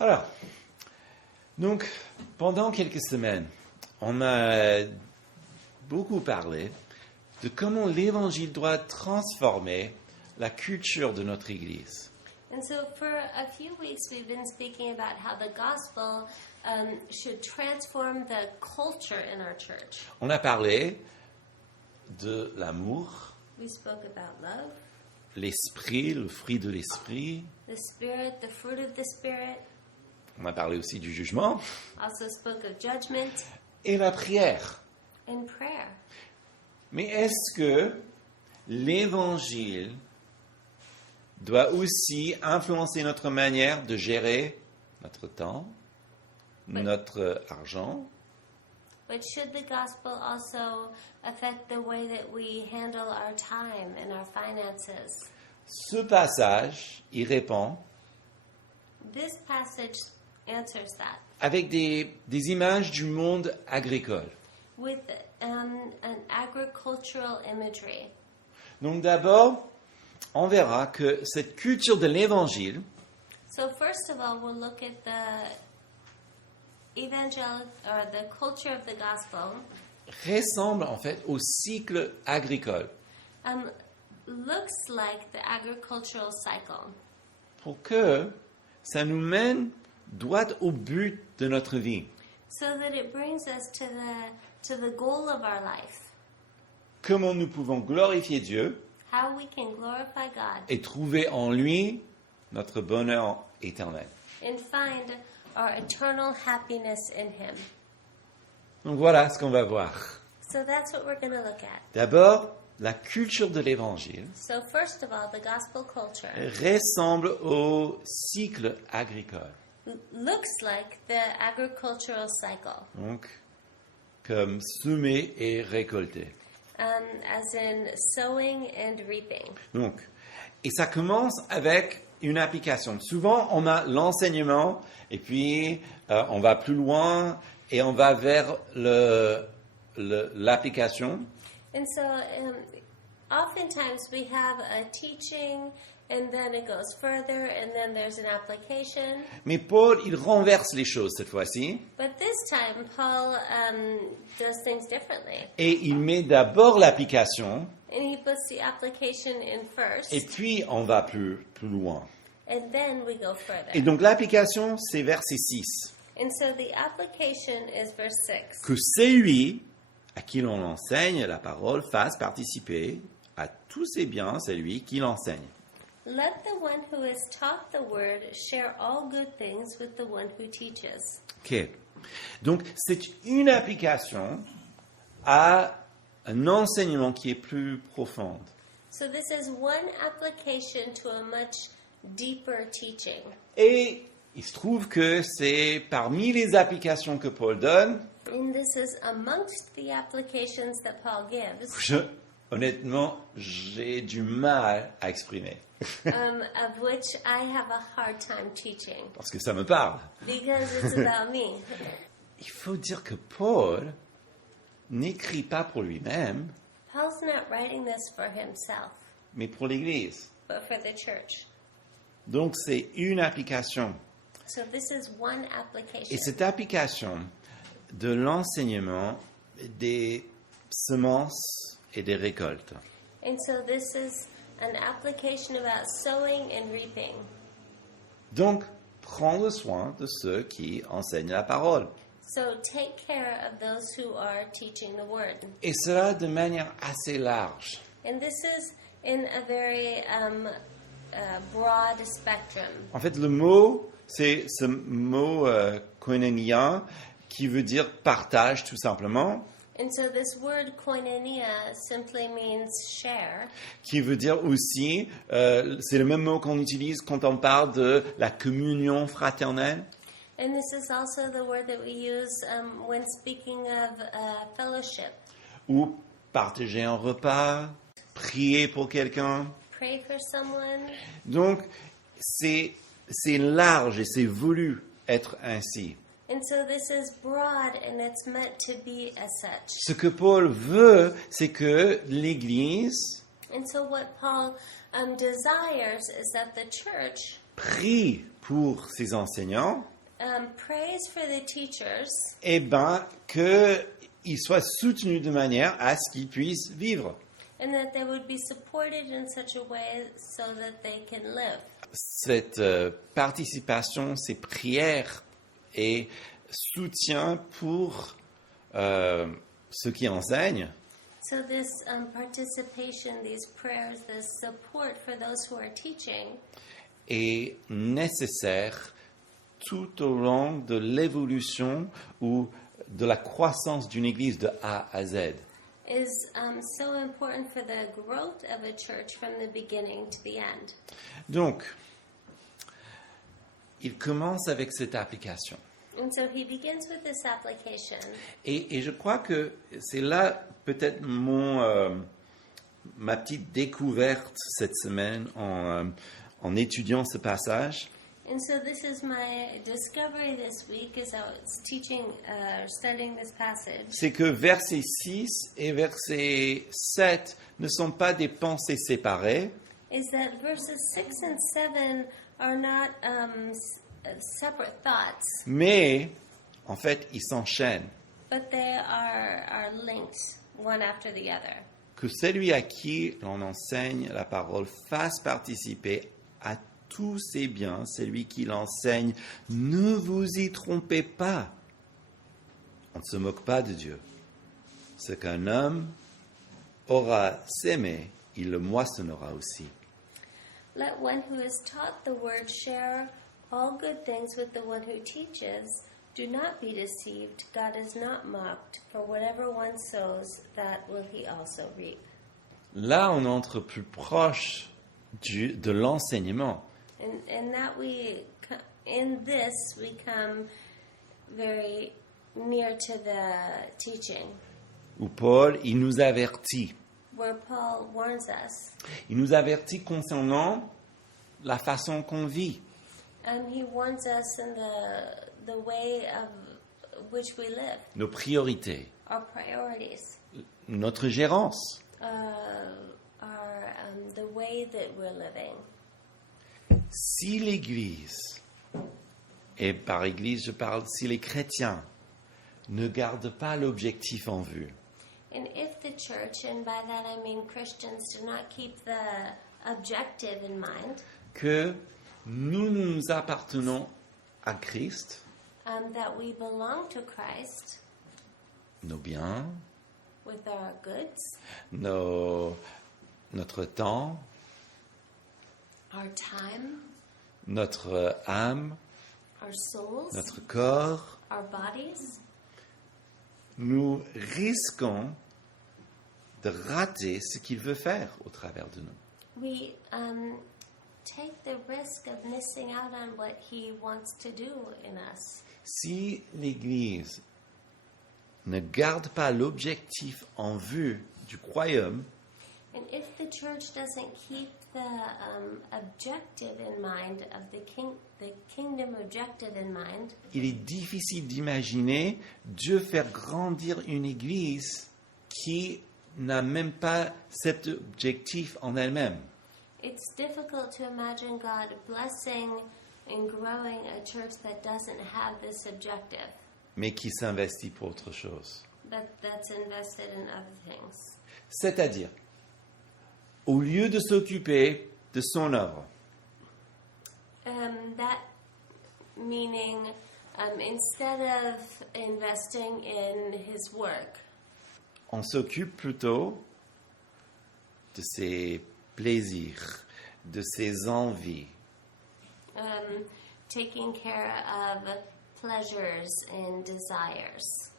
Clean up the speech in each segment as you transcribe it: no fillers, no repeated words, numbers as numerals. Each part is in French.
Alors, donc, pendant quelques semaines, on a beaucoup parlé de comment l'Évangile doit transformer la culture de notre Église. And so for a few weeks, we've been speaking about how the gospel should transform the culture in our church. On a parlé de l'amour, We spoke about love, l'esprit, le fruit de l'esprit. the spirit, the fruit of the spirit. On a parlé aussi du jugement Also spoke of judgment et la prière. and prayer. Mais est-ce que l'Évangile doit aussi influencer notre manière de gérer notre temps, Oui. notre argent, But should the gospel also affect the way that we handle our time and our finances? Ce passage y répond This passage answers that avec des images du monde agricole. with an agricultural imagery. Donc d'abord, on verra que cette culture de l'Évangile So first of all, we'll look at the evangelic or the culture of the gospel. ressemble en fait au cycle agricole. Looks like the agricultural cycle, Pour que ça nous mène droit au but de notre vie. so that it brings us to the goal of our life. Comment nous pouvons glorifier Dieu How we can glorify God et trouver en lui notre bonheur éternel. and find our eternal happiness in Him. Donc voilà ce qu'on va voir. So that's what we're going to look at. D'abord, la culture de l'Évangile So first of all, the gospel culture ressemble au cycle agricole. looks like the agricultural cycle, Donc, comme semer et récolter. as in sowing and reaping. Donc, et ça commence avec une application. Souvent, on a l'enseignement et puis on va plus loin et on va vers l'application. And so oftentimes we have a teaching and then it goes further and then there's an application. Mais Paul, il renverse les choses cette fois-ci But this time Paul does things differently. et il met d'abord l'application And he puts the application in first et puis on va plus loin. and then we go further. Et donc l'application, c'est verset 6. And so the application is verse 6. Que c'est lui à qui l'on enseigne la parole fasse participer à tous ses biens, c'est lui qui l'enseigne. Let the one who has taught the word share all good things with the one who teaches. Ok. Donc c'est une application à un enseignement qui est plus profond. So this is one application to a much deeper teaching. Et il se trouve que c'est parmi les applications que Paul donne, And this is amongst the applications that Paul gives, honnêtement, j'ai du mal à exprimer. of which I have a hard time teaching Parce que ça me parle. because it's about me. Il faut dire que Paul n'écrit pas pour lui-même, Paul's not writing this for himself, mais pour l'Église. but for the church. Donc c'est une application. So this is one application. Et cette application de l'enseignement des semences et des récoltes. And so this is an application about sowing and reaping. Donc, prendre soin de ceux qui enseignent la parole. So take care of those who are teaching the word. Et cela de manière assez large. And this is in a very broad spectrum. En fait, le mot, c'est ce mot koinonia qui veut dire partage tout simplement, And so this word koinonia simply means share. qui veut dire aussi, c'est le même mot qu'on utilise quand on parle de la communion fraternelle. And this is also the word that we use when speaking of fellowship. Ou partager un repas, prier pour quelqu'un. Pray for someone. Donc, c'est large et c'est voulu être ainsi. And so this is broad and it's meant to be as such. Ce que Paul veut, c'est que l'Église And so what Paul desires is that the church prie pour ses enseignants prays for the teachers, eh ben, qu'ils soient soutenus de manière à ce qu'ils puissent vivre. and that they would be supported in such a way so that they can live. Cette participation, ces prières et soutien pour ceux qui enseignent, So this participation, these prayers, this support for those who are teaching est nécessaire tout au long de l'évolution ou de la croissance d'une église de A à Z. is so important for the growth of a church from the beginning to the end. Donc, il commence avec cette application. And so he begins with this application. Et je crois que c'est là peut-être ma petite découverte cette semaine en étudiant ce passage. And so this is my discovery this week as I was studying this passage. C'est que versets 6 et verset 7 ne sont pas des pensées séparées, Is that verses 6 and 7 are not separate thoughts, mais en fait, ils s'enchaînent. but they are linked one after the other. Que celui à qui l'on enseigne la parole fasse participer à tous ses biens, celui qui l'enseigne. Ne vous y trompez pas. On ne se moque pas de Dieu. Ce qu'un homme aura sémé, il le moissonnera aussi. Let one who is taught the word share all good things with the one who teaches. Do not be deceived. God is not mocked. For whatever one sows, that will he also reap. Là, on entre plus proche de l'enseignement. And that in this we come very near to the teaching, Où Paul, il nous avertit. where Paul warns us. Il nous avertit concernant la façon qu'on vit. He warns us in the way of which we live, Nos priorités, our priorities, notre gérance. the way that we're living. Si l'Église, et par Église je parle, si les chrétiens ne gardent pas l'objectif en vue, And if the church, and by that I mean Christians, do not keep the objective in mind, que nous appartenons à Christ, that we belong to Christ nos biens, with our goods, notre temps, our time, notre âme, our souls, notre corps, our bodies, nous risquons de rater ce qu'il veut faire au travers de nous. we take the risk of missing out on what he wants to do in us. Si l'Église ne garde pas l'objectif en vue du royaume, And if the church doesn't keep the objective in mind of the kingdom objective in mind, il est difficile d'imaginer Dieu faire grandir une Église qui n'a même pas cet objectif en elle-même. it's difficult to imagine God blessing and growing a church that doesn't have this objective, Mais qui s'investit pour autre chose. that's invested in other things. C'est-à-dire, au lieu de s'occuper de son œuvre, That meaning instead of investing in his work, on s'occupe plutôt de ses plaisirs, de ses envies, taking care of pleasures and desires.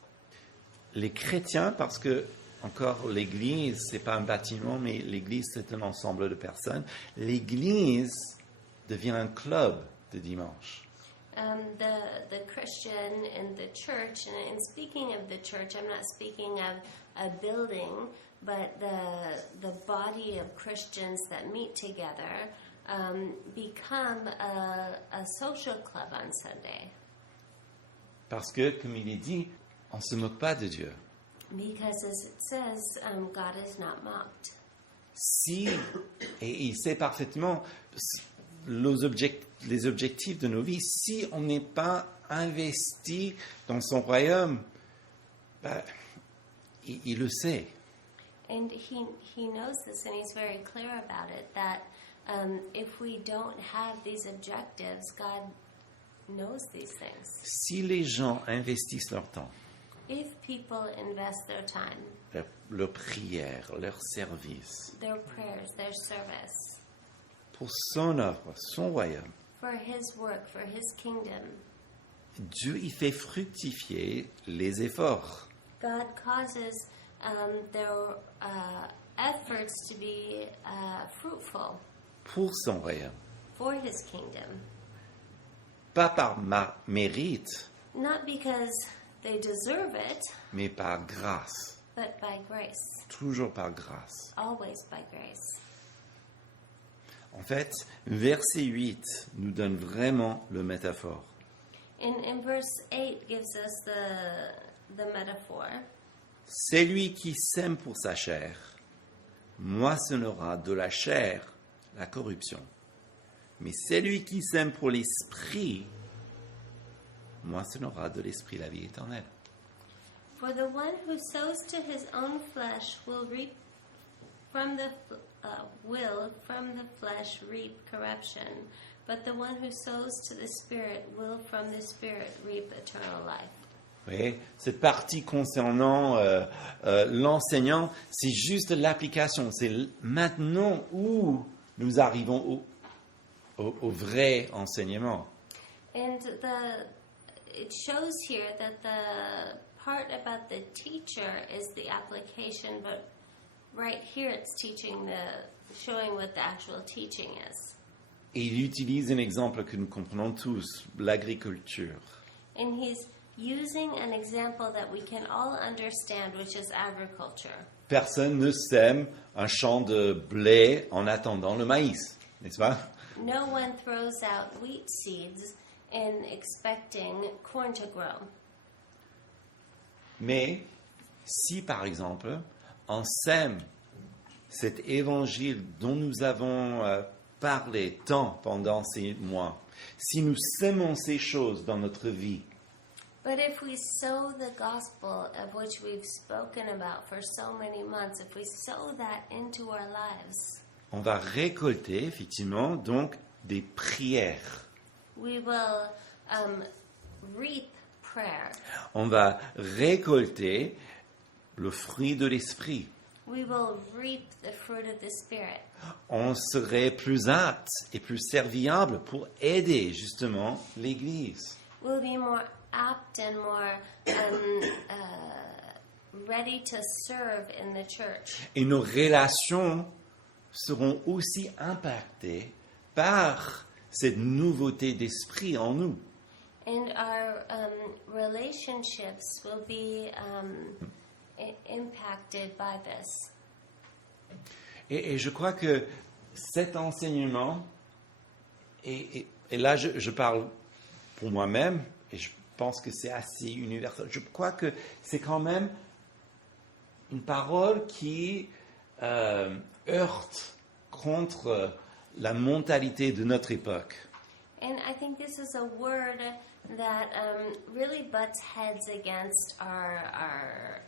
les chrétiens, parce que, encore, l'Église, c'est pas un bâtiment, mais l'Église, c'est un ensemble de personnes. L'Église devient un club de dimanche. The Christian and the church, and speaking of the church, I'm not speaking of a building, but the body of Christians that meet together become a social club on Sunday. Parce que, comme il est dit, on ne se moque pas de Dieu. Because as it says, God is not mocked. Si, et il sait parfaitement, les objectifs de nos vies. Si on n'est pas investi dans son royaume, ben, il le sait. And he knows this, and he's very clear about it, that if we don't have these objectives, God knows these things. Si les gens investissent leur temps, If people invest their time, leur prière, leur service, their prayers, their service, pour son œuvre, son royaume, for his work, for his kingdom, Dieu y fait fructifier les efforts. God causes their efforts to be fruitful Pour son royaume. for his kingdom. Pas par mérite, Not because they deserve it, mais par grâce. but by grace. Toujours par grâce. Always by grace. En fait, verset 8 nous donne vraiment le métaphore. In verse 8 gives us the metaphor. Celui qui sème pour sa chair moissonnera de la chair la corruption. Mais celui qui sème pour l'esprit moissonnera de l'esprit la vie éternelle. For the one who sows to his own flesh will reap from the flesh reap corruption, but the one who sows to the Spirit will from the Spirit reap eternal life. Vous voyez, cette partie concernant l'enseignant, c'est juste l'application. C'est maintenant où nous arrivons au vrai enseignement. And it shows here that the part about the teacher is the application, but right here it's showing what the actual teaching is. Et il utilise un exemple que nous comprenons tous, l'agriculture. And he's using an example that we can all understand, which is agriculture. Personne ne sème un champ de blé en attendant le maïs, n'est-ce pas? No one throws out wheat seeds in expecting corn to grow. Mais si, par exemple, on sème cet évangile dont nous avons parlé tant pendant ces mois, si nous sémons ces choses dans notre vie, But if we sow the gospel of which we've spoken about for so many months, if we sow that into our lives, on va récolter effectivement donc des prières. we will reap prayer. On va récolter le fruit de l'esprit. We will reap the fruit of the Spirit. On serait plus apte et plus serviable pour aider justement l'Église. We'll be more apt and more ready to serve in the church. Et nos relations seront aussi impactées par cette nouveauté d'esprit en nous. And our relationships will be impacted by this. Et je crois que cet enseignement, et là je parle pour moi-même, et je pense que c'est assez universel, je crois que c'est quand même une parole qui heurte contre la mentalité de notre époque. And I think this is a word that really butts heads against our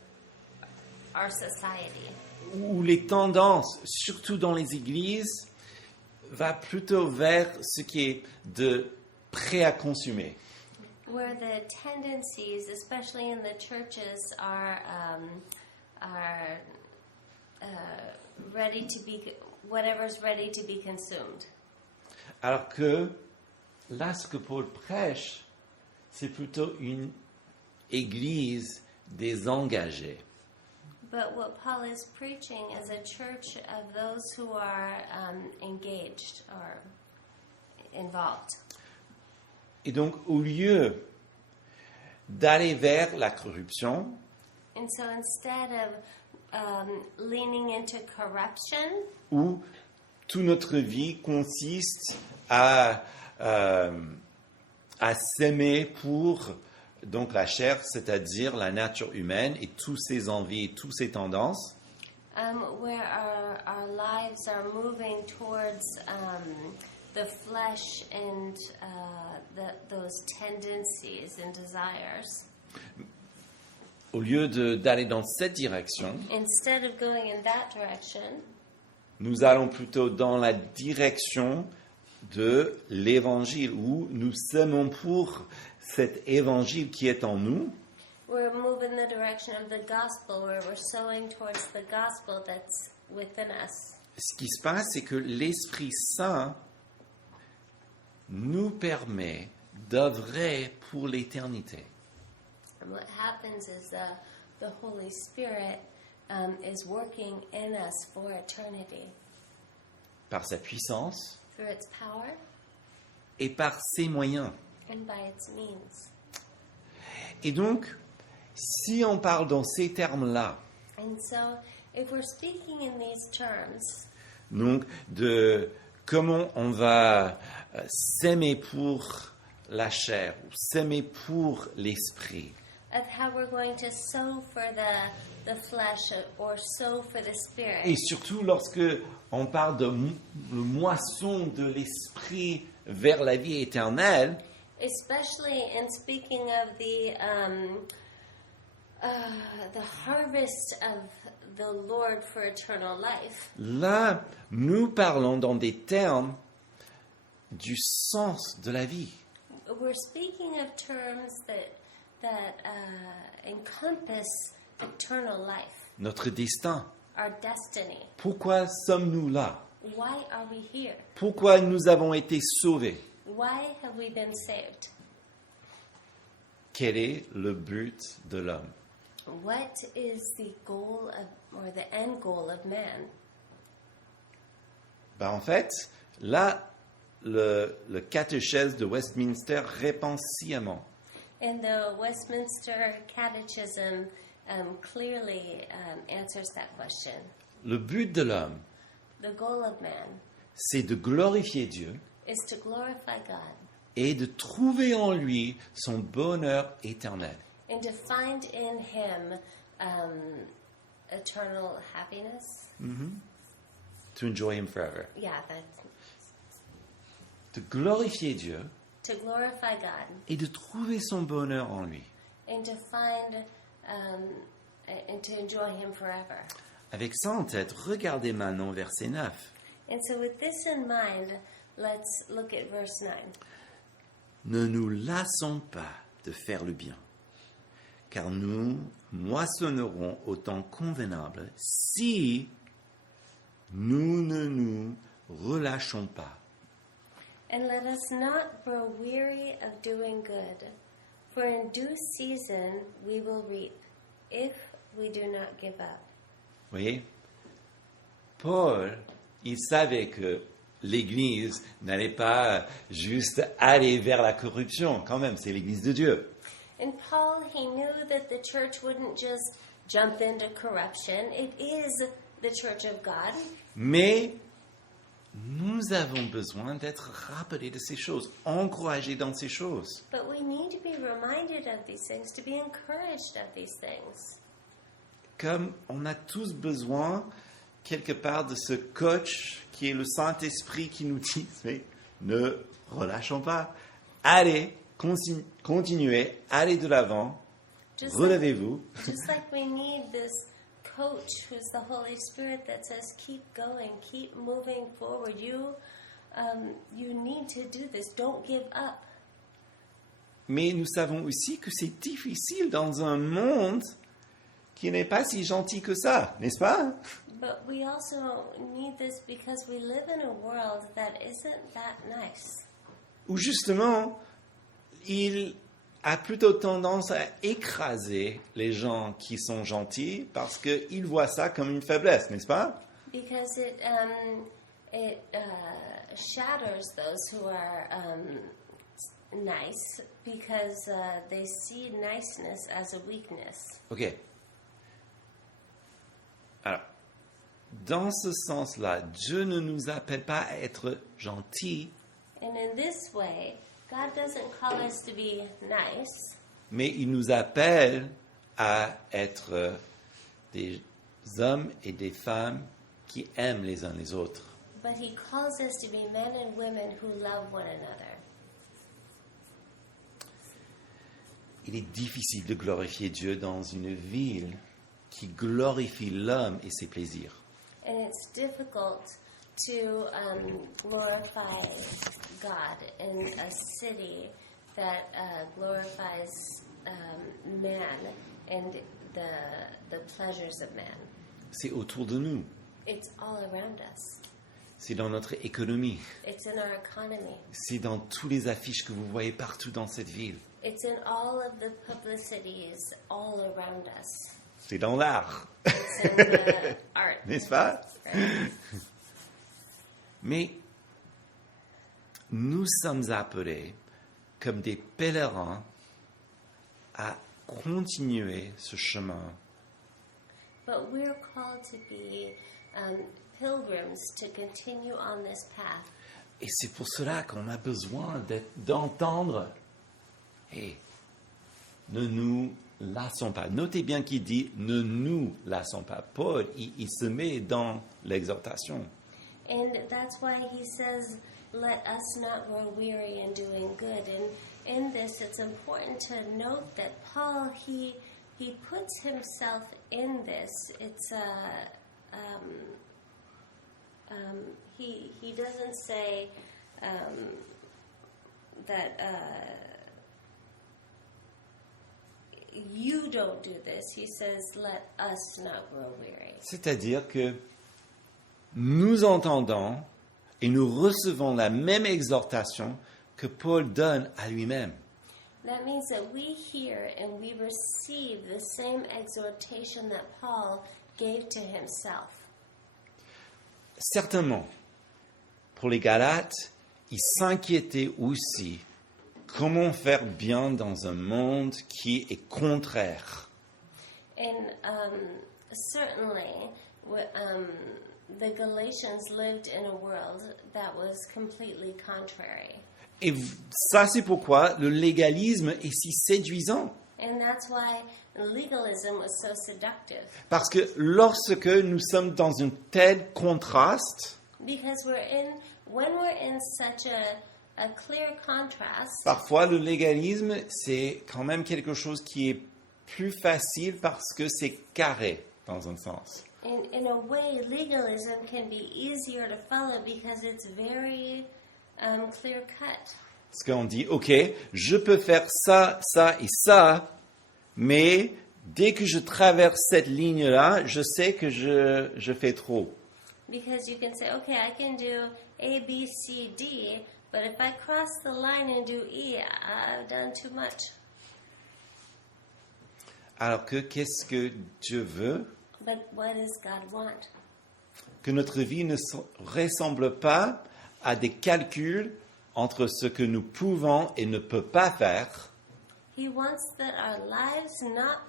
society. Où les tendances, surtout dans les églises, va plutôt vers ce qui est de prêt à consommer. Where the tendencies, especially in the churches, are ready to be, whatever's ready to be consumed. Alors que là, ce que Paul prêche, c'est plutôt une église désengagée. But what Paul is preaching is a church of those who are engaged or involved. Et donc, au lieu d'aller vers la corruption, And so instead of leaning into corruption, où toute notre vie consiste à s'aimer pour donc la chair, c'est-à-dire la nature humaine et toutes ses envies et toutes ses tendances, where our lives are moving towards the flesh and those tendencies and desires. Au lieu d'aller dans cette direction, Instead of going in that direction, nous allons plutôt dans la direction de l'évangile, où nous semons pour cet évangile qui est en nous, we're moving the direction of the gospel, where we're sowing towards the gospel that's within us. ce qui se passe, c'est que l'Esprit Saint nous permet d'œuvrer pour l'éternité. And what happens is the Holy Spirit is working in us for eternity Par sa puissance through its power et par ses moyens. and by its means. Et donc, si on parle dans ces termes-là, And so, if we're speaking in these terms, donc de comment on va s'aimer pour la chair ou s'aimer pour l'esprit, of how we're going to sow for the flesh or sow for the spirit, et surtout lorsque on parle de le moisson de l'esprit vers la vie éternelle, especially in speaking of the harvest of the Lord for eternal life, là, nous parlons dans des termes du sens de la vie. we're speaking of terms that encompass eternal life, Notre destin. our destiny. Pourquoi sommes-nous là? Why are we here? Pourquoi nous avons été sauvés? Why have we been saved? Quel est le but de l'homme? What is the goal or the end goal of man? En fait, là, le catéchèse de Westminster répond sciemment. And the Westminster Catechism clearly answers that question. Le but de l'homme, The goal of man c'est de glorifier Dieu is to glorify God et de trouver en lui son bonheur éternel. and to find in Him eternal happiness. To enjoy him forever. Yeah, that's De glorifier Dieu to glorify God et de trouver son bonheur en lui. and to find and to enjoy Him forever. Avec ça en tête, regardez maintenant verset 9. And so, with this in mind, let's look at verse 9. Ne nous lassons pas de faire le bien, car nous moissonnerons au temps convenable si nous ne nous relâchons pas. And let us not grow weary of doing good, for in due season we will reap, if we do not give up. Vous voyez, Paul, il savait que l'Église n'allait pas juste aller vers la corruption. Quand même, c'est l'Église de Dieu. And Paul, he knew that the church wouldn't just jump into corruption. It is the church of God. Mais nous avons besoin d'être rappelés de ces choses, encouragés dans ces choses. But we need to be reminded of these things, to be encouraged of these things. Comme on a tous besoin, quelque part, de ce coach qui est le Saint-Esprit qui nous dit, mais ne relâchons pas. Allez, continuez, allez de l'avant, Just relevez-vous. Just like we need this coach who's the Holy Spirit that says, keep going, keep moving forward. You need to do this. Don't give up. Mais nous savons aussi que c'est difficile dans un monde qui n'est pas si gentil que ça, n'est-ce pas? But we also need this because we live in a world that isn't that nice. Où justement, il a plutôt tendance à écraser les gens qui sont gentils parce qu'il voit ça comme une faiblesse, n'est-ce pas? Because it shatters those who are nice because they see niceness as a weakness. Ok. Alors, dans ce sens-là, Dieu ne nous appelle pas à être gentils, And in this way, God doesn't call us to be nice, mais il nous appelle à être des hommes et des femmes qui aiment les uns les autres. but he calls us to be men and women who love one another. Il est difficile de glorifier Dieu dans une ville qui glorifie l'homme et ses plaisirs. And it's difficult to glorify God in a city that glorifies man and the pleasures of man. C'est autour de nous, It's all around us. c'est dans notre économie, It's in our economy. c'est dans toutes les affiches que vous voyez partout dans cette ville, It's in all of the publicities all around us. c'est dans l'art, It's in the art. n'est-ce pas? Right? Mais nous sommes appelés comme des pèlerins à continuer ce chemin. But we're called to be pilgrims to continue on this path. Et c'est pour cela qu'on a besoin d'entendre. Hey, ne nous lassons pas. Notez bien qu'il dit ne nous lassons pas. Paul, il se met dans l'exhortation. And that's why he says, let us not grow weary in doing good. And in this, it's important to note that Paul, he puts himself in this. It's he doesn't say that you don't do this. He says, let us not grow weary. C'est-à-dire que nous entendons et nous recevons la même exhortation que Paul donne à lui-même. That means that we hear and we receive the same exhortation that Paul gave to himself. Certainement, pour les Galates, ils s'inquiétaient aussi comment faire bien dans un monde qui est contraire. And certainly, the Galatians lived in a world that was completely contrary. Et ça, c'est pourquoi le légalisme est si séduisant. And that's why legalism was so seductive. Parce que lorsque nous sommes dans un tel contraste, Because when we're in such a clear contrast, parfois le légalisme, c'est quand même quelque chose qui est plus facile parce que c'est carré, dans un sens. in a way, legalism can be easier to follow because it's very clear cut. Parce qu'on dit, OK, je peux faire ça, ça et ça, mais dès que je traverse cette ligne-là, je sais que je fais trop. Because you can say, okay, I can do A, B, C, D, but if I cross the line and do E, I've done too much. Alors que qu'est-ce que Dieu veut? But what does God want? Que notre vie ne ressemble pas à des calculs entre ce que nous pouvons et ne peut pas faire, He wants that our lives not,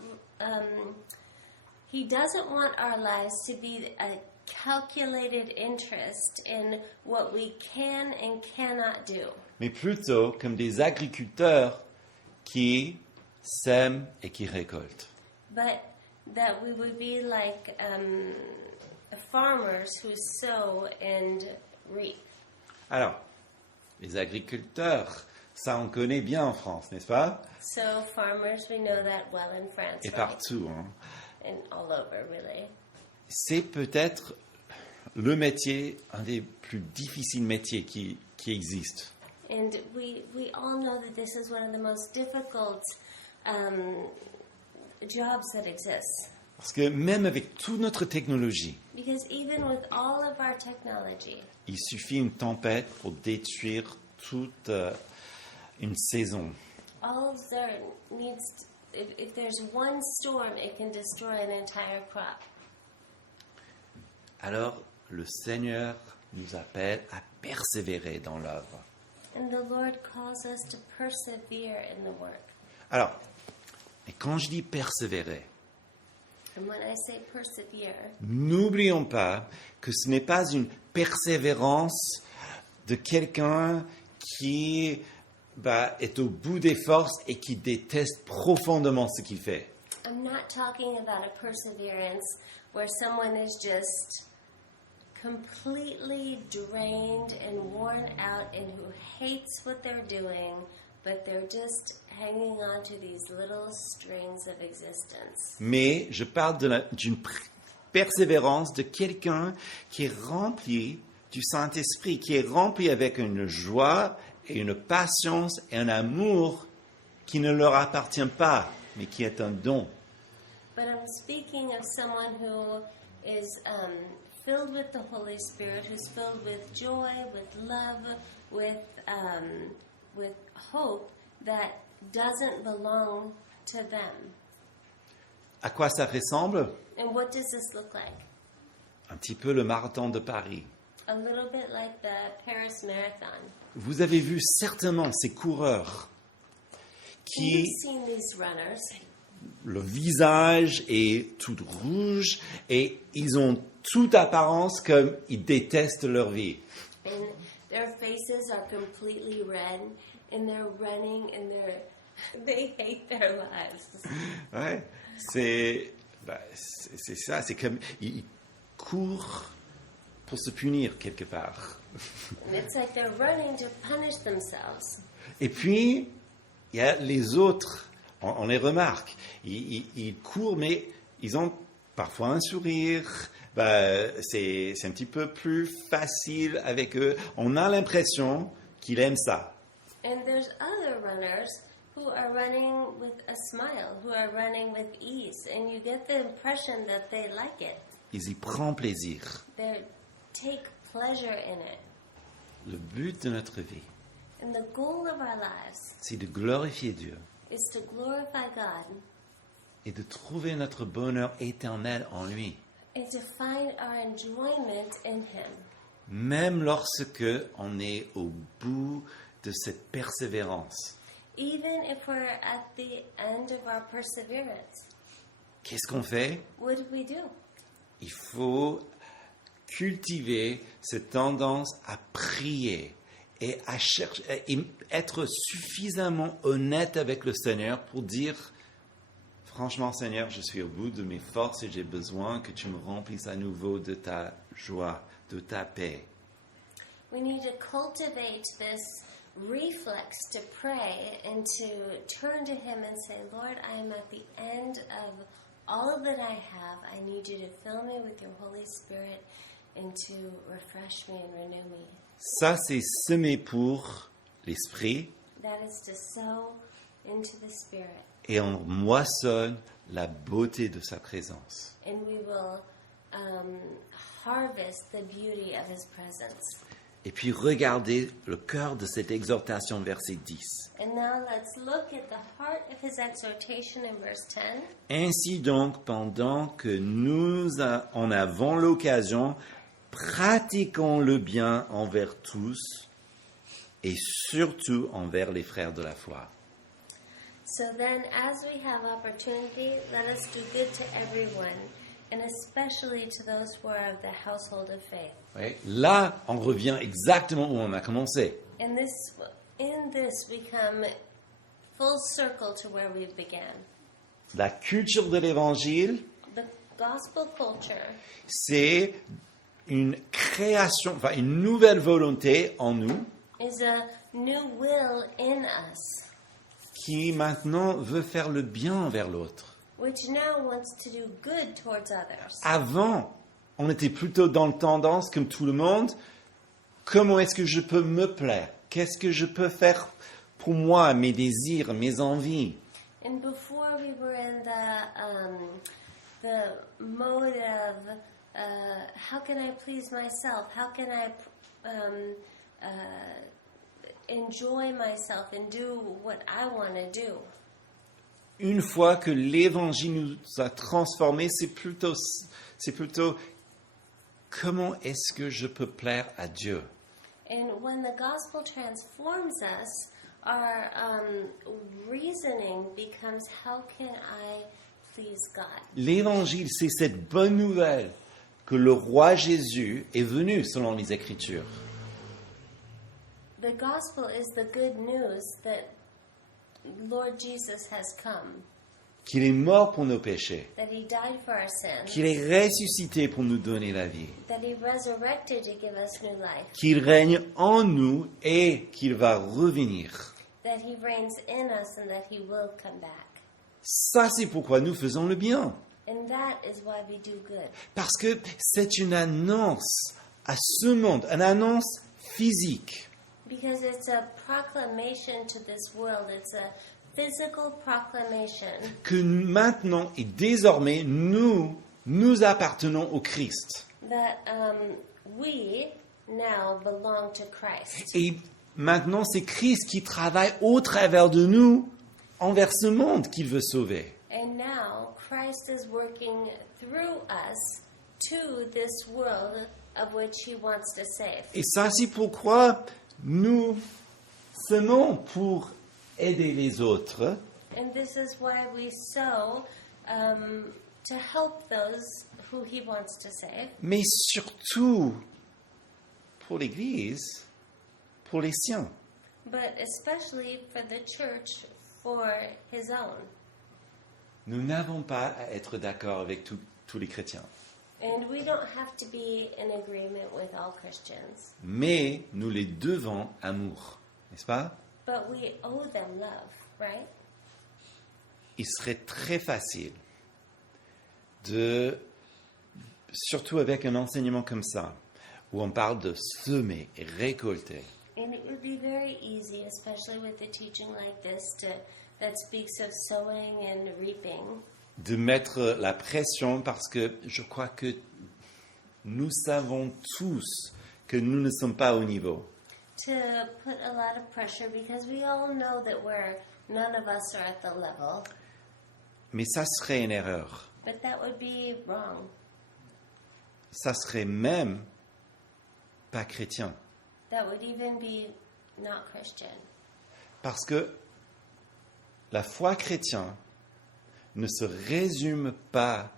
He doesn't want our lives to be a calculated interest in what we can and cannot do, mais plutôt comme des agriculteurs qui sèment et qui récoltent. but that we would be like farmers who sow and reap. Alors, les agriculteurs, ça on connaît bien en France, n'est-ce pas? So farmers, we know that well in France, Et right? partout. Hein. And all over, really. C'est peut-être le métier, un des plus difficiles métiers qui existent. And we all know that this is one of the most difficult jobs that exists. Parce que même avec toute notre technologie, Because even with all of our technology, il suffit une tempête pour détruire toute une saison. all there needs, if there's one storm, it can destroy an entire crop. Alors, le Seigneur nous appelle à persévérer dans l'œuvre. And the Lord calls us to persevere in the work. Alors, et quand je dis persévérer, And when I say persevere, n'oublions pas que ce n'est pas une persévérance de quelqu'un qui est au bout des forces et qui déteste profondément ce qu'il fait. I'm not talking about a perseverance where someone is just completely drained and worn out and who hates what they're doing, but they're just hanging on to these little strings of existence. Mais je parle d'une persévérance de quelqu'un qui est rempli du Saint-Esprit, qui est rempli avec une joie et une patience et un amour qui ne leur appartient pas, mais qui est un don. But I'm speaking of someone who is filled with the Holy Spirit, who's filled with joy, with love, with hope that doesn't belong to them. À quoi ça ressemble? And what does this look like? Un petit peu le marathon de Paris. A little bit like the Paris Marathon. Vous avez vu certainement ces coureurs You've qui, seen these runners, le visage est tout rouge et ils ont toute apparence comme ils détestent leur vie. and their faces are completely red, and they're running, and they hate their lives. Ouais, c'est ça, c'est comme ils courent pour se punir quelque part. And it's like they're running to punish themselves. Et puis, il y a les autres, on les remarque, ils courent, mais ils ont parfois un sourire, c'est un petit peu plus facile avec eux. On a l'impression qu'ils aiment ça. And there's other runners who are running with a smile, who are running with ease, and you get the impression that they like it. Ils y prennent plaisir. They take pleasure in it. Le but de notre vie, And the goal of our lives c'est de glorifier Dieu is to glorify God et de trouver notre bonheur éternel en lui. and to find our enjoyment in Him. Même lorsque on est au bout de cette persévérance. Even if we're at the end of our perseverance, Qu'est-ce qu'on fait? what do we do? Il faut cultiver cette tendance à prier et à chercher, et être suffisamment honnête avec le Seigneur pour dire, franchement Seigneur, je suis au bout de mes forces et j'ai besoin que tu me remplisses à nouveau de ta joie, de ta paix. We need to cultivate this reflex to pray and to turn to Him and say, Lord, I am at the end of all that I have. I need you to fill me with your Holy Spirit and to refresh me and renew me. Ça, c'est semer pour l'esprit That is to sow into the Spirit. et on moissonne la beauté de sa présence. And we will harvest the beauty of His presence. Et puis regardez le cœur de cette exhortation, verset 10. And now let's look at the heart of His exhortation in verse 10. Ainsi donc, pendant que nous en avons l'occasion, pratiquons le bien envers tous et surtout envers les frères de la foi. So then, as we have opportunity, let us do good to everyone, and especially to those who are of the household of faith. Ouais. Là, on revient exactement où on a commencé. And in this, we come full circle to where we began. La culture de l'Évangile, The gospel culture c'est une création, enfin une nouvelle volonté en nous is a new will in us, qui maintenant veut faire le bien envers l'autre. which now wants to do good towards others. Avant, on était plutôt dans la tendance, comme tout le monde, comment est-ce que je peux me plaire? Qu'est-ce que je peux faire pour moi, mes désirs, mes envies? And before we were in the mode of how can I please myself? How can I enjoy myself and do what I want to do? Une fois que l'Évangile nous a transformés, c'est plutôt comment est-ce que je peux plaire à Dieu? And when the gospel transforms us, our reasoning becomes how can I please God? L'Évangile, c'est cette bonne nouvelle que le roi Jésus est venu selon les Écritures. The gospel is the good news that Lord Jesus has come. qu'il est mort pour nos péchés, that he died for our sins, qu'il est ressuscité pour nous donner la vie, that he resurrected to give us new life, qu'il règne en nous et qu'il va revenir. that he reigns in us and that he will come back. Ça, c'est pourquoi nous faisons le bien. And that is why we do good. Parce que c'est une annonce à ce monde, une annonce physique. Because it's a proclamation to this world. It's a physical proclamation Que maintenant et désormais, nous appartenons au Christ. that we now belong to Christ. Et maintenant, c'est Christ qui travaille au travers de nous envers ce monde qu'il veut sauver. And now Christ is working through us to this world of which he wants to save. Et ça, c'est pourquoi nous semons pour aider les autres, And this is why we sow to help those who he wants to save, mais surtout pour l'Église, pour les siens. but especially for the church, for his own. Nous n'avons pas à être d'accord avec tous les chrétiens, And we don't have to be in agreement with all Christians, mais nous les devons amour, n'est-ce pas? but we owe them love, right? Il serait très facile de, surtout avec un enseignement comme ça, où on parle de semer et récolter, And it would be very easy, especially with a teaching like this, that speaks of sowing and reaping, de mettre la pression parce que je crois que nous savons tous que nous ne sommes pas au niveau. to put a lot of pressure, because we all know that none of us are at the level, Mais ça serait une erreur. but that would be wrong. Ça serait même pas chrétien. That would even be not Christian. Parce que la foi chrétienne ne se résume pas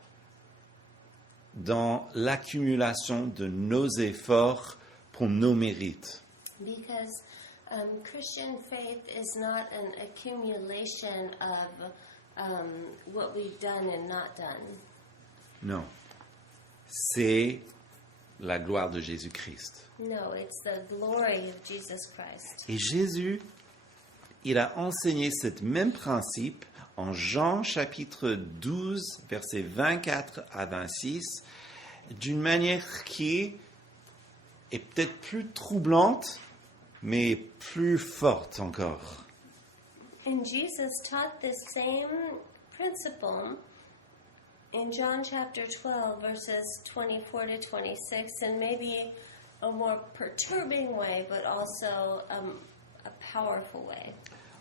dans l'accumulation de nos efforts pour nos mérites. Because Christian faith is not an accumulation of what we've done and not done. Non. C'est la gloire de Jésus-Christ. No, it's the glory of Jesus Christ. Et Jésus, il a enseigné ce même principe en Jean chapitre 12, versets 24 à 26, d'une manière qui est peut-être plus troublante, mais plus forte encore. And Jesus taught this same principle in John chapter 12, verses 24 to 26, and maybe a more perturbing way, but also a powerful way.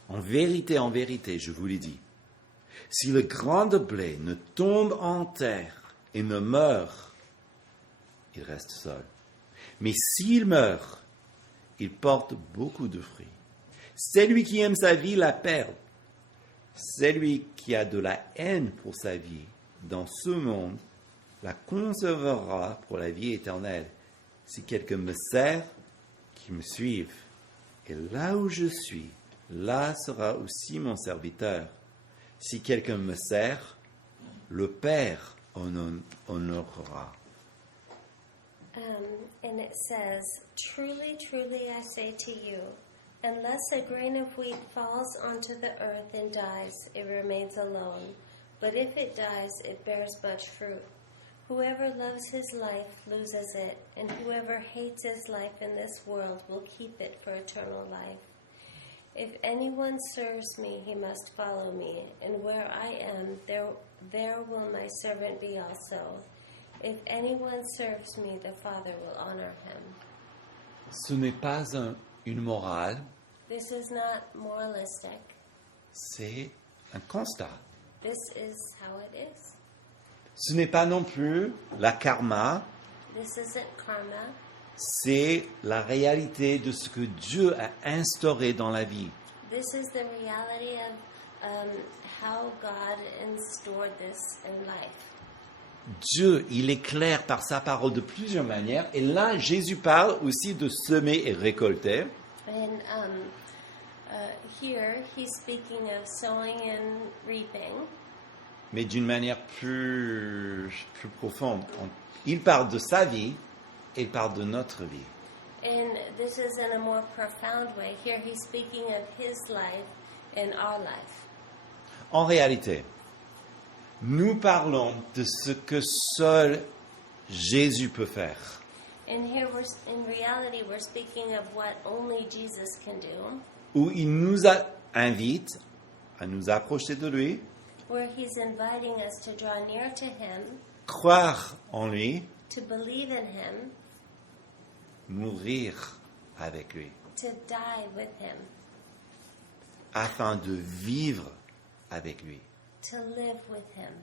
En vérité, je vous l'ai dit, si le grain de blé ne tombe en terre et ne meurt, il reste seul. Mais s'il meurt, il porte beaucoup de fruits. Celui qui aime sa vie la perd. Celui qui a de la haine pour sa vie dans ce monde la conservera pour la vie éternelle. Si quelqu'un me sert, qu'il me suive. Et là où je suis, là sera aussi mon serviteur. Si quelqu'un me sert, le Père en honorera. And it says, "Truly, truly, I say to you, unless a grain of wheat falls onto the earth and dies, it remains alone. But if it dies, it bears much fruit. Whoever loves his life loses it, and whoever hates his life in this world will keep it for eternal life. If anyone serves me, he must follow me, and where I am, there will my servant be also. If anyone serves me, the Father will honor him." Ce n'est pas une morale, This is not moralistic. c'est un constat. This is how it is. Ce n'est pas non plus la karma, This isn't karma. c'est la réalité de ce que Dieu a instauré dans la vie. This is the reality of how God instaured this in life. Dieu, il est clair par sa parole de plusieurs manières. Et là, Jésus parle aussi de semer et récolter. And here he's speaking of sowing and reaping. mais d'une manière plus profonde. Il parle de sa vie et il parle de notre vie. And this is in a more profound way. Here he's speaking of his life and our life. En réalité, nous parlons de ce que seul Jésus peut faire. And here in reality we're speaking of what only Jesus can do. Où il nous invite à nous approcher de lui, Where he's inviting us to draw near to him, croire en lui, to believe in him, mourir avec lui, to die with him, afin de vivre avec lui. to live with him.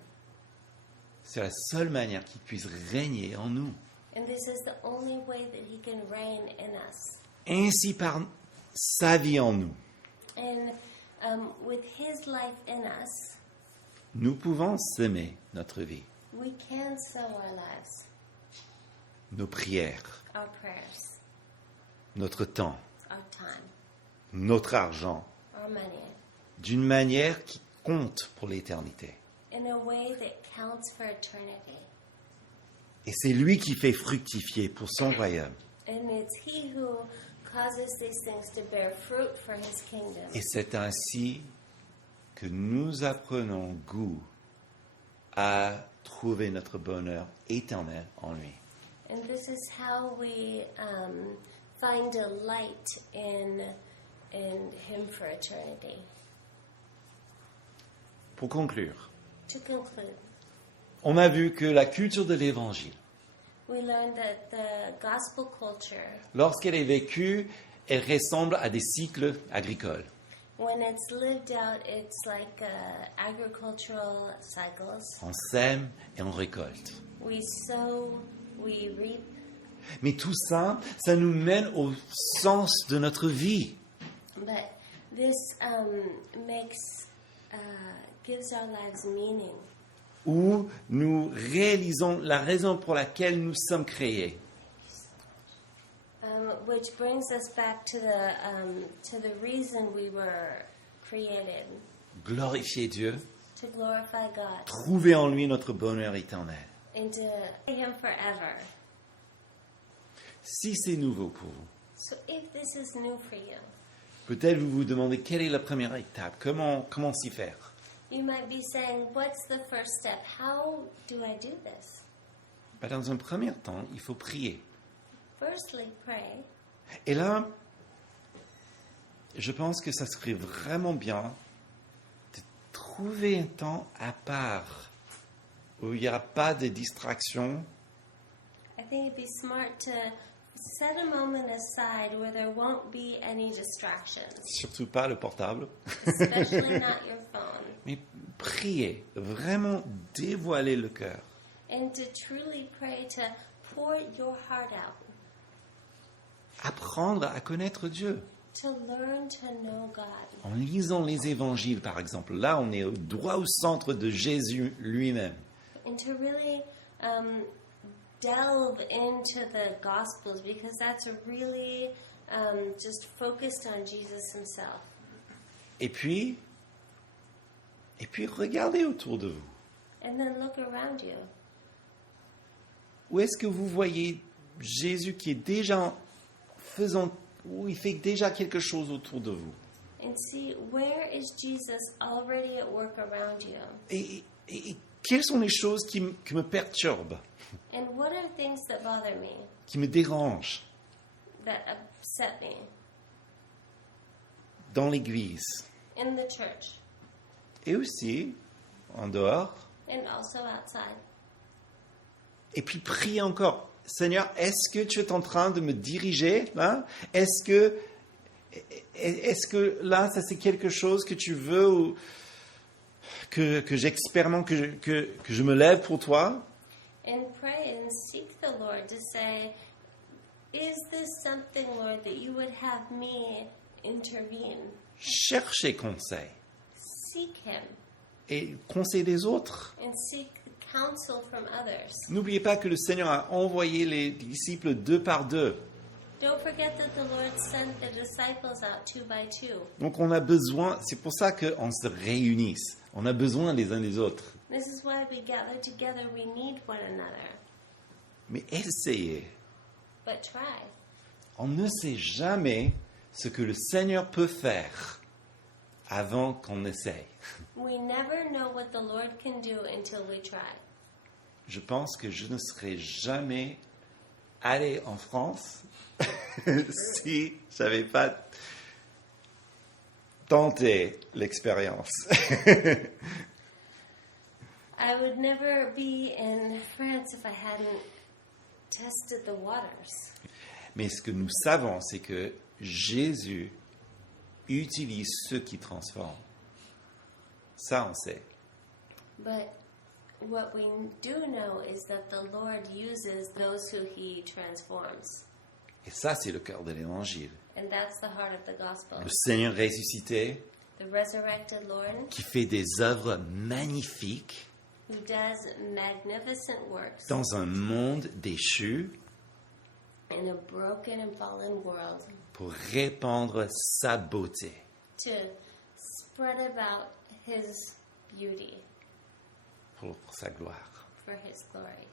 C'est la seule manière qu'il puisse régner en nous. And this is the only way that he can reign in us. Ainsi par sa vie en nous, And with his life in us, nous pouvons semer notre vie, we can sow our lives, nos prières, our prayers, notre temps, our time, notre argent, our money, d'une manière qui compte pour l'éternité. in a way that counts for eternity. Et c'est lui qui fait fructifier pour son royaume. And it's he who causes these things to bear fruit for his kingdom. Et c'est ainsi que nous apprenons goût à trouver notre bonheur éternel en lui. And this is how we find delight in him for eternity. Pour conclure, To conclude, on a vu que la culture de l'Évangile, we learned that the gospel culture, lorsqu'elle est vécue, elle ressemble à des cycles agricoles. when it's lived out, it's like agricultural cycles. On sème et on récolte. We sow, we reap. Mais tout ça, ça nous mène au sens de notre vie. But this gives our lives meaning, Où nous réalisons la raison pour laquelle nous sommes créés. which brings us back to the reason we were created, Glorifier Dieu, to glorify God trouver en lui notre bonheur éternel. and to pay Him forever. Si c'est nouveau pour vous, So if this is new for you, peut-être vous vous demandez quelle est la première étape, comment s'y faire. you might be saying, what's the first step? How do I do this? Ben, dans un premier temps, il faut prier. Firstly, pray. Et là, je pense que ça serait vraiment bien de trouver un temps à part où il n'y aura pas de distraction, I think it'd be smart to set a moment aside where there won't be any distractions, surtout pas le portable, especially not your phone, mais prier, vraiment dévoiler le cœur. and to truly pray, to pour your heart out, Apprendre à connaître Dieu. to learn to know God. En lisant les évangiles, par exemple, là, on est droit au centre de Jésus lui-même. And to really delve into the Gospels, because that's really just focused on Jesus himself. Et puis regardez autour de vous. And then look around you. Où est-ce que vous voyez Jésus qui est déjà où il fait déjà quelque chose autour de vous? And see, where is Jesus already at work around you? Et quelles sont les choses qui me perturbent, And what are things that bother me, qui me dérangent that upset me dans l'Église in the church et aussi en dehors? and also outside? Et puis priez encore. Seigneur, est-ce que tu es en train de me diriger là? Est-ce que là, ça c'est quelque chose que tu veux ou que j'expérimente, que je me lève pour toi? And pray and seek the Lord to say, is this something, Lord, that you would have me intervene? Cherchez conseil Seek Him et conseil des autres. and seek counsel from others. N'oubliez pas que le Seigneur a envoyé les disciples 2 par 2. Don't forget that the Lord sent the disciples out 2 by 2. Donc on a besoin, c'est pour ça qu'on se réunisse. On a besoin les uns des autres. This is why we gather together. We need one another. Mais essayez. But try. On ne sait jamais ce que le Seigneur peut faire avant qu'on essaye. We never know what the Lord can do until we try. Je pense que je ne serais jamais allé en France si je n'avais pas tenté l'expérience. I would never be in France if I hadn't tested the waters. Mais ce que nous savons, c'est que Jésus utilise ceux qui transforment. Ça, on sait. But what we do know is that the Lord uses those who He transforms. Et ça, c'est le cœur de l'Évangile. And that's the heart of the gospel. Le Seigneur ressuscité The resurrected Lord qui fait des œuvres magnifiques who does magnificent works dans un monde déchu in a broken and fallen world pour répandre sa beauté. to spread about His beauty Pour sa gloire. for His glory.